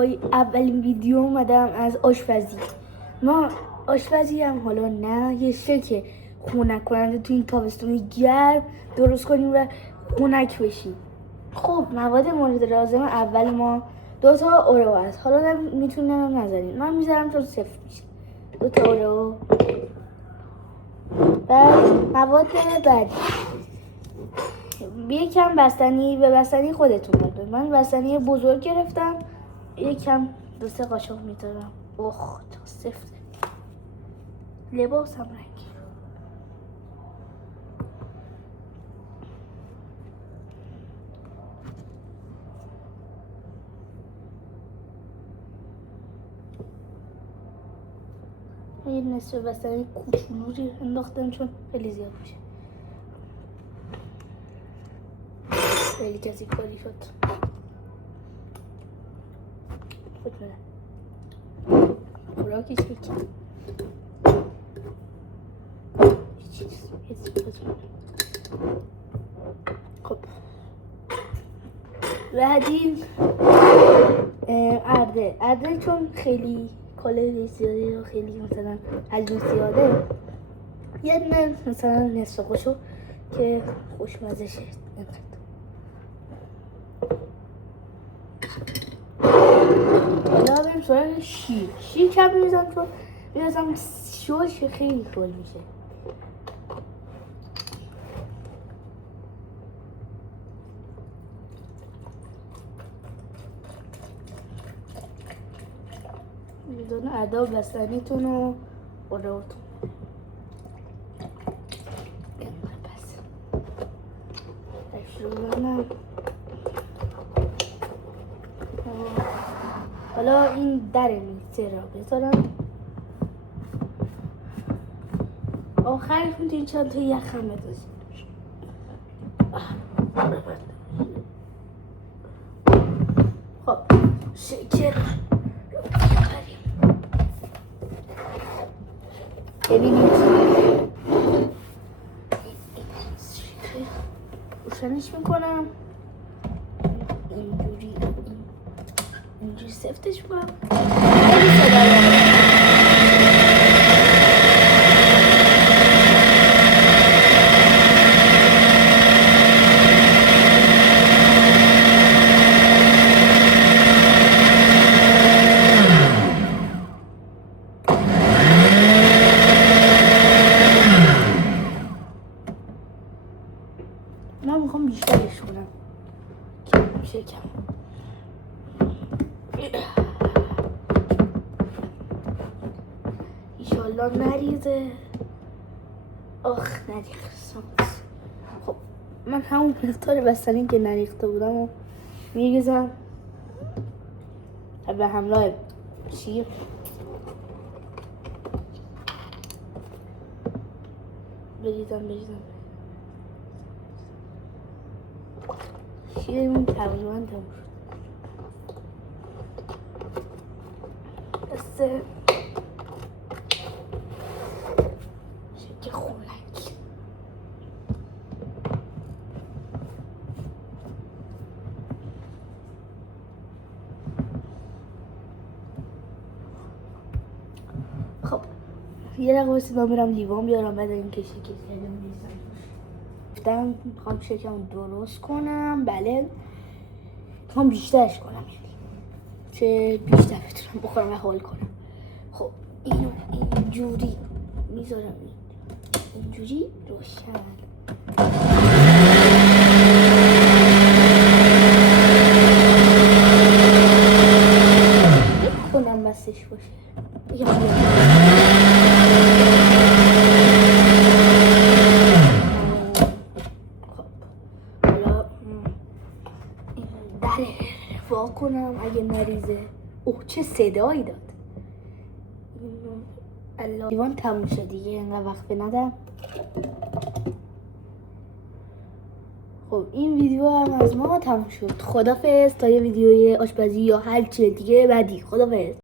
وای اولین ویدیو اومدم از آشپزی. ما آشپزی هم حالا نه یه که خنک کننده تو این تابستون گرم درست کنیم و خنک بشیم. خب مواد مورد لازم اول ما 2 تا اورو هست. حالا میتونم نذاریم، من میذارم تا صفر میشه. 2 تا اورو. بعد مواد بعدی یکم بستنی، به بستنی خودتون بده. من بستنی بزرگ گرفتم، یکم 2-3 قاشق میذارم. اوه تا صفر. لباسم رنگ یه نصف بستنی کوچولویی انداختم چون خیلی زیاد میشه. خیلی کسی کاری شد. خود میدم خوراکی چکی خب بعدی ارده چون خیلی کالری زیاده و خیلی مثلا حجم زیاده، یه دونه مثلا نصف قاشق که خوشمزه شه. حالا بریم سراغ شیر کم میریزم چون میریزم شوش خیلی کل میشه. میدونه ادا بستنیتون و اوروتون. پس شروع حالا این در میکسر را بذارم. آخرش میتونی چند تا یخم بذاریم. خب شکر ببینید روشنش میکنم اینجوری سفتش میکنم. من میخوام بیشترش کنم که میشه کم. ایشالله نریزه. آخ نریخت. خب من همون مقدار بستنی که نریخته بودم و میریزم به همراه شیر. بریزم شیرمون تقریبا تموم شد. بسته شکل خونک. خب یه دقیقه بسید من میرم لیوان بیارم بعد این که شکل کردم میزم. میخوام شکم درست کنم. بله میخوام بیشترش کنم، یعنی چه بیشتر بتونم بخورم و حال کنم. خب اینو اینجوری میذارم، اینجوری روشن. خونم بستش باشه. وا کنم اگه نریزه. اوه چه صدایی داد. لیوان تموم شد دیگه، اینقدر وقت ندم. خب این ویدیو هم از ما تموم شد. خدافظ تا یه ویدیوی آشپزی یا هر چیز دیگه بعدی. خدافظ.